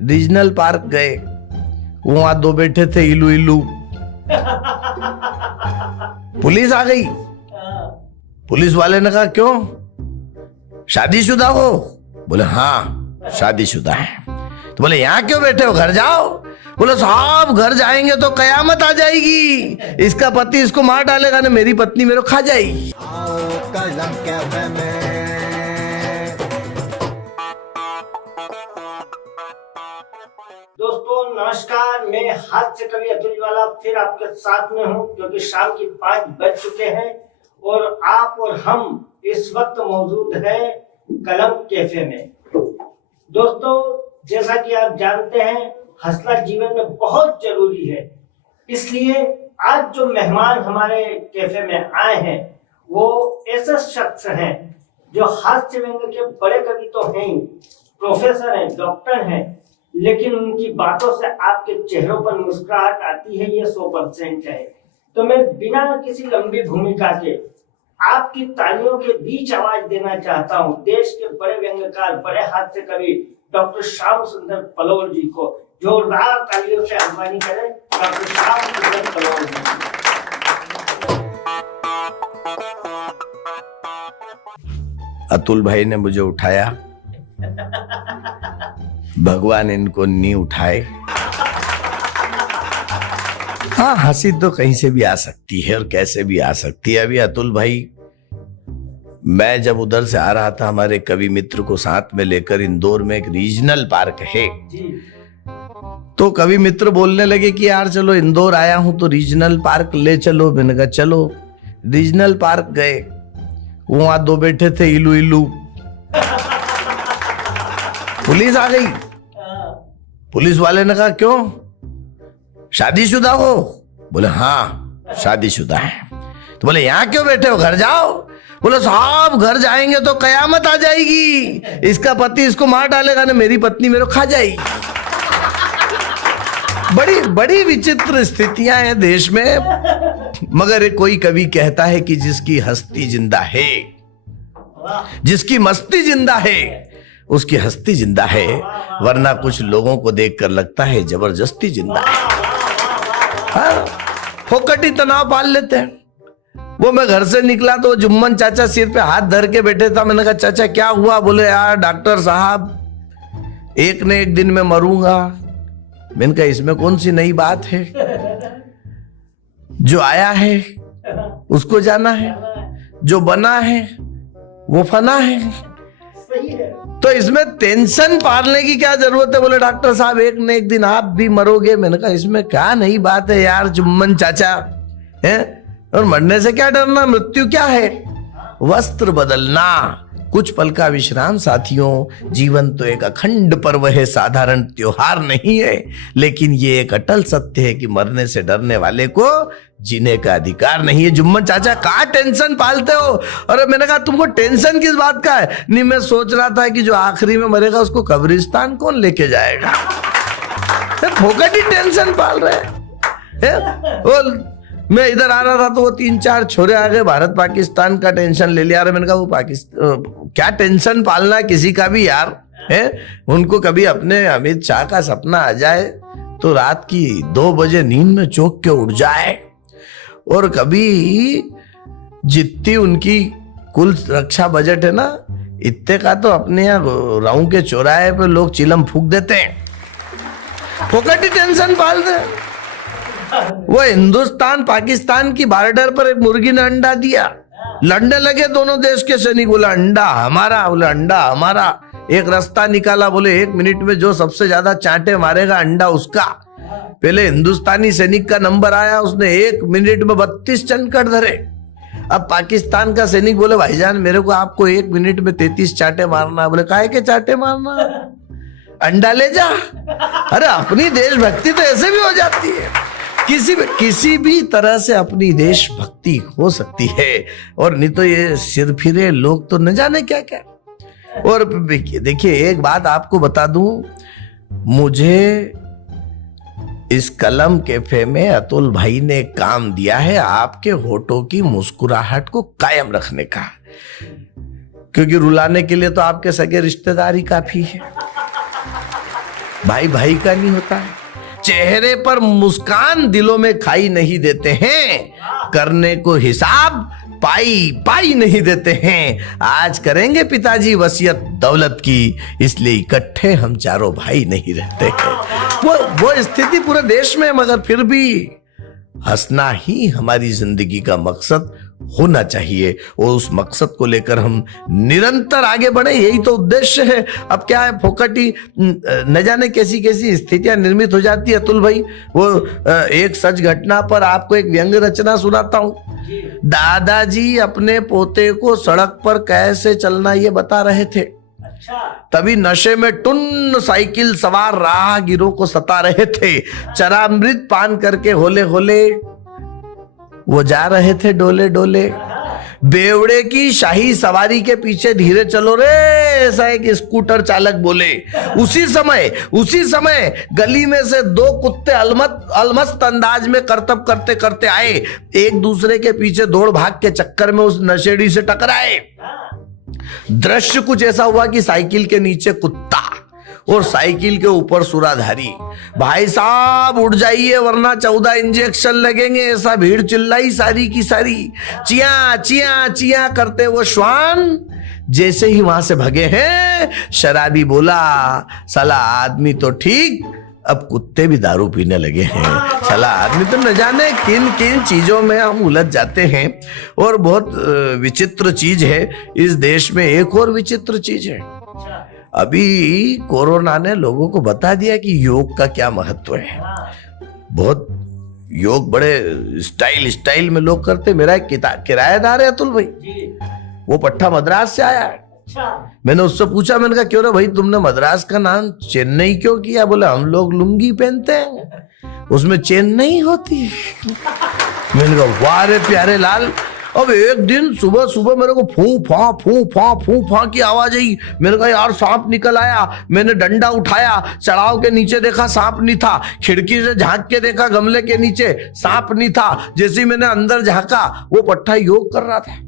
Regional park गए, वहां दो बैठे थे इलू इलू। पुलिस आ गई। पुलिस वाले ने कहा क्यों, शादीशुदा हो? बोले हाँ शादीशुदा है। तो बोले यहाँ क्यों बैठे हो, घर जाओ। बोले साहब घर जाएंगे तो कयामत आ जाएगी, इसका पति इसको मार डालेगा ना, मेरी पत्नी मेरे को खा जाएगी। दोस्तों नमस्कार, मैं हाथ से कवि अतुल वाला फिर आपके साथ में हूँ, क्योंकि शाम की 5 बज चुके हैं और आप और हम इस वक्त मौजूद हैं कलम कैफे में। दोस्तों जैसा कि आप जानते हैं हंसना जीवन में बहुत जरूरी है, इसलिए आज जो मेहमान हमारे कैफे में आए हैं वो ऐसे शख्स हैं जो हास्य व्यंग्य के बड़े कवि तो हैं, प्रोफेसर हैं, डॉक्टर हैं, लेकिन उनकी बातों से आपके चेहरों पर मुस्कुराहट आती है, ये 100% है। तो मैं बिना किसी लंबी भूमिका के आपकी तालियों के बीच आवाज देना चाहता हूं देश के बड़े व्यंग्यकार, बड़े हास्य कवि डॉक्टर श्याम सुंदर पलोल जी को। जोरदार तालियों से आह्वान करें डॉक्टर श्याम सुंदर पलोल जी। अतुल भाई ने मुझे उठाया, भगवान इनको नहीं उठाए। हाँ, हंसी तो कहीं से भी आ सकती है और कैसे भी आ सकती है। अभी अतुल भाई, मैं जब उधर से आ रहा था हमारे कवि मित्र को साथ में लेकर, इंदौर में एक रीजनल पार्क है, तो कवि मित्र बोलने लगे कि यार चलो इंदौर आया हूं तो रीजनल पार्क ले चलो। मैंने कहा चलो। रीजनल पार्क गए, वहां दो बैठे थे इलू इलू। पुलिस आ गई। पुलिस वाले ने कहा क्यों, शादीशुदा हो? बोले हाँ शादीशुदा है। तो बोले यहाँ क्यों बैठे हो, घर जाओ। बोले साहब घर जाएंगे तो कयामत आ जाएगी, इसका पति इसको मार डालेगा ना, मेरी पत्नी मेरे को खा जाएगी। बड़ी बड़ी विचित्र स्थितियां हैं देश में, मगर कोई कवि कहता है कि जिसकी हस्ती जिंदा है, जिसकी मस्ती जिंदा है, उसकी हस्ती जिंदा है, वरना कुछ लोगों को देखकर लगता है जबरदस्ती जिंदा है। हाँ, फोकटी तनाव पाल लेते हैं। वो मैं घर से निकला तो जुम्मन चाचा सिर पे हाथ धर के बैठे था। मैंने कहा चाचा क्या हुआ? बोले यार डॉक्टर साहब एक न एक दिन में मरूंगा। मैंने कहा इसमें कौन सी नई बात है, जो आया है उसको जाना है, जो बना है वो फना है, तो इसमें टेंशन पालने की क्या जरूरत है? बोले डॉक्टर साहब एक न एक दिन आप भी मरोगे। मैंने कहा इसमें क्या नई बात है यार जुम्मन चाचा, है? और मरने से क्या डरना, मृत्यु क्या है? वस्त्र बदलना, कुछ पल का विश्राम। साथियों जीवन तो एक अखंड पर्व है, साधारण त्योहार नहीं है, लेकिन ये एक अटल सत्य है कि मरने से डरने वाले को जीने का अधिकार नहीं है। जुम्मन चाचा कहाँ टेंशन पालते हो? अरे मैंने कहा तुमको टेंशन किस बात का है? नहीं मैं सोच रहा था कि जो आखिरी में मरेगा उसको कब्रिस्तान कौन लेके जाएगा। फोकट ही टेंशन पाल रहे हैं। मैं इधर आ रहा था तो वो 3-4 छोरे आ गए, भारत पाकिस्तान का टेंशन ले लिया। मैंने कहा वो पाकिस्तान क्या टेंशन पालना किसी का भी यार, है? उनको कभी अपने अमित शाह का सपना आ जाए तो रात की 2 बजे नींद में चौंक के उठ जाए, और कभी जितनी उनकी कुल रक्षा बजट है ना, इतने का तो अपने यहाँ राऊ के चौराहे पे लोग चिलम फूंक देते हैं। फोकट ही टेंशन पालते हैं। वो हिंदुस्तान पाकिस्तान की बॉर्डर पर एक मुर्गी ने अंडा दिया, लड़ने लगे दोनों देश के सैनिक। बोला अंडा हमारा, बोले अंडा हमारा। एक रास्ता निकाला, बोले 1 मिनट में जो सबसे ज्यादा चांटे मारेगा अंडा उसका। पहले हिंदुस्तानी सैनिक का नंबर आया, उसने 1 मिनट में 32 चनकट धरे। अब पाकिस्तान का सैनिक बोले भाईजान मेरे को आपको 1 मिनट में 33 चांटे मारना। बोले काहे के चांटे मारना, अंडा ले जा। अरे अपनी देशभक्ति तो ऐसे भी हो जाती है, किसी भी तरह से अपनी देशभक्ति हो सकती है, और नहीं तो ये सिर फिरे लोग तो न जाने क्या क्या। और देखिए एक बात आपको बता दूं, मुझे इस कलम कैफे में अतुल भाई ने काम दिया है आपके होठों की मुस्कुराहट को कायम रखने का, क्योंकि रुलाने के लिए तो आपके सगे रिश्तेदार ही काफी है। भाई भाई का नहीं होता है। चेहरे पर मुस्कान दिलों में खाई नहीं देते हैं, करने को हिसाब पाई पाई नहीं देते हैं। आज करेंगे पिताजी वसीयत दौलत की, इसलिए इकट्ठे हम चारों भाई नहीं रहते हैं। वो स्थिति पूरे देश में है, मगर फिर भी हंसना ही हमारी जिंदगी का मकसद होना चाहिए और उस मकसद को लेकर हम निरंतर आगे बढ़े, यही तो उद्देश्य है। अब क्या है, फोकटी न जाने कैसी कैसी स्थितियां निर्मित हो जाती है। अतुल भाई, वो एक सच घटना पर आपको एक व्यंग रचना सुनाता हूं। दादाजी अपने पोते को सड़क पर कैसे चलना ये बता रहे थे। तभी नशे में टुन्न साइकिल सवार राहगीरों को सता रहे थे। चरामृत पान करके होले होले वो जा रहे थे डोले डोले। बेवड़े की शाही सवारी के पीछे धीरे चलो रे, ऐसा एक स्कूटर चालक बोले। उसी समय गली में से दो कुत्ते अलमस्त अंदाज में करतब करते करते आए, एक दूसरे के पीछे दौड़ भाग के चक्कर में उस नशेड़ी से टकराए। दृश्य कुछ ऐसा हुआ कि साइकिल के नीचे कुत्ता और साइकिल के ऊपर सुराधारी। भाई साहब उठ जाइए वरना 14 इंजेक्शन लगेंगे, ऐसा भीड़ चिल्लाई सारी की सारी। चिया चिया चिया करते वो श्वान जैसे ही वहां से भगे हैं, शराबी बोला, साला आदमी तो ठीक, अब कुत्ते भी दारू पीने लगे हैं। साला आदमी तो न जाने किन किन चीजों में हम उलझ जाते हैं। और बहुत विचित्र चीज है इस देश में। एक और विचित्र चीज है, अभी कोरोना ने लोगों को बता दिया कि योग का क्या महत्व है। बहुत योग बड़े स्टाइल में लोग करते। मेरा एक किराएदार है अतुल भाई, वो पट्टा मद्रास से आया है। मैंने उससे पूछा, मैंने कहा क्यों रे भाई तुमने मद्रास का नाम चेन्नई क्यों किया? बोले हम लोग लुंगी पहनते हैं, उसमें चेन्नई होती है। मैंने कहा वाह रे प्यारे लाल। अब एक दिन सुबह सुबह मेरे को फू फा की आवाज आई। मैंने कहा यार सांप निकल आया। मैंने डंडा उठाया, चढ़ाव के नीचे देखा सांप नहीं था। खिड़की से झांक के देखा, गमले के नीचे सांप नहीं था। जैसे ही मैंने अंदर झांका, वो पट्टा योग कर रहा था।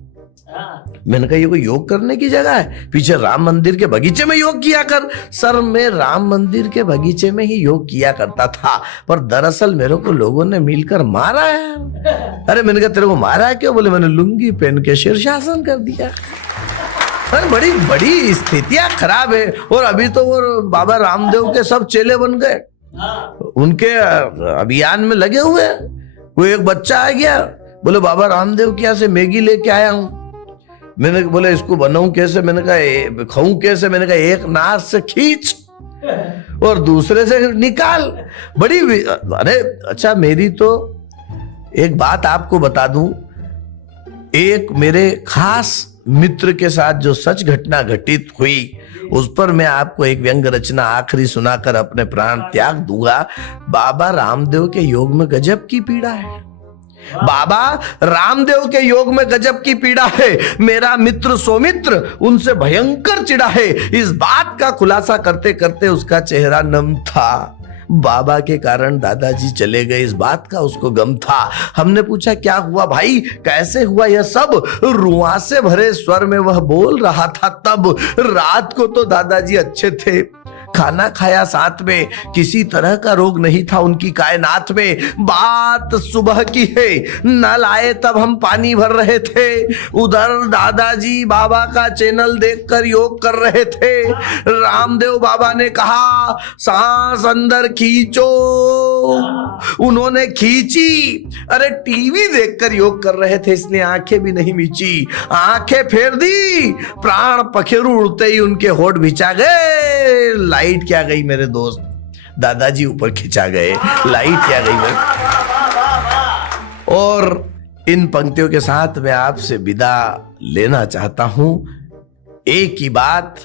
मैंने कहा ये कोई योग करने की जगह है? पीछे राम मंदिर के बगीचे में योग किया कर। सर मैं राम मंदिर के बगीचे में ही योग किया करता था, पर दरअसल मेरे को लोगों ने मिलकर मारा है। अरे मैंने कहा तेरे को मारा है क्यों? बोले मैंने लुंगी पहन के शीर्षासन कर दिया। अरे बड़ी बड़ी स्थितियां खराब है। और अभी तो वो बाबा रामदेव के सब चेले बन गए, उनके अभियान में लगे हुए हैं। वो एक बच्चा आ गया, बोले बाबा रामदेव के यहाँ से मैगी लेके आया हूं। मैंने बोले इसको बनाऊं कैसे? मैंने कहा खाऊं कैसे? मैंने कहा एक नाक से खींच और दूसरे से निकाल। बड़ी अरे अच्छा, मेरी तो एक बात आपको बता दूं, एक मेरे खास मित्र के साथ जो सच घटना घटित हुई, उस पर मैं आपको एक व्यंग रचना आखिरी सुनाकर अपने प्राण त्याग दूंगा। बाबा रामदेव के योग में गजब की पीड़ा है। बाबा रामदेव के योग में गजब की पीड़ा है। मेरा मित्र सौमित्र उनसे भयंकर चिढ़ा है। इस बात का खुलासा करते करते उसका चेहरा नम था। बाबा के कारण दादाजी चले गए, इस बात का उसको गम था। हमने पूछा क्या हुआ भाई, कैसे हुआ यह सब? रुआं से भरे स्वर में वह बोल रहा था, तब रात को तो दादाजी अच्छे थे, खाना खाया साथ में, किसी तरह का रोग नहीं था उनकी कायनात में। बात सुबह की है, नल आए तब हम पानी भर रहे थे। उधर दादाजी बाबा का चैनल देखकर योग कर रहे थे। रामदेव बाबा ने कहा सांस अंदर खींचो, उन्होंने खींची। अरे टीवी देखकर योग कर रहे थे, इसलिए आंखें भी नहीं मीची। आंखें फेर दी, प्राण पखेरु उड़ते ही उनके होठ भिचा गए। लाइट क्या गई मेरे दोस्त, दादाजी ऊपर खिंचा गए, लाइट क्या गई मेरे। और इन पंक्तियों के साथ मैं आपसे विदा लेना चाहता हूं। एक ही बात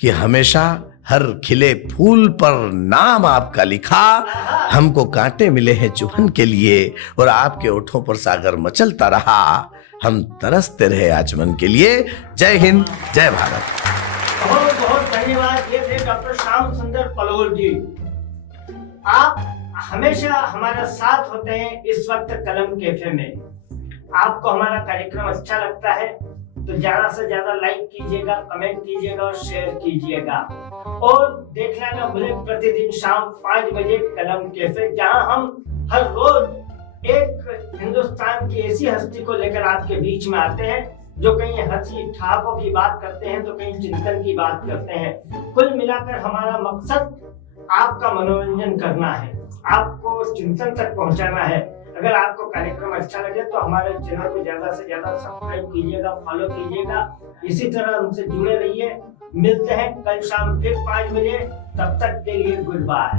कि हमेशा हर खिले फूल पर नाम आपका लिखा, हमको कांटे मिले हैं चुभन के लिए, और आपके ओठों पर सागर मचलता रहा, हम तरसते रहे आचमन के लिए। जय हिंद, जय भारत। बहुत बहुत धन्यवाद। ये थे डॉक्टर श्याम सुंदर पलोल जी। आप हमेशा हमारा साथ होते हैं इस वक्त कलम कैफे में। आपको हमारा कार्यक्रम अच्छा लगता है तो ज्यादा से ज्यादा लाइक कीजिएगा, कमेंट कीजिएगा और शेयर कीजिएगा। और देखना ना भूलें प्रतिदिन शाम 5 बजे कलम कैफे, जहां हम हर रोज एक हिंदुस्तान की ऐसी हस्ती को लेकर आपके बीच में आते हैं जो कहीं हंसी ठहाकों की बात करते हैं तो कहीं चिंतन की बात करते हैं। कुल मिलाकर हमारा मकसद आपका मनोरंजन करना है, आपको चिंतन तक पहुंचाना है। अगर आपको कार्यक्रम अच्छा लगे तो हमारे चैनल को ज्यादा से ज्यादा सब्सक्राइब कीजिएगा, फॉलो कीजिएगा। इसी तरह हमसे जुड़े रहिए। मिलते हैं कल शाम फिर 5 बजे। तब तक के लिए गुड बाय।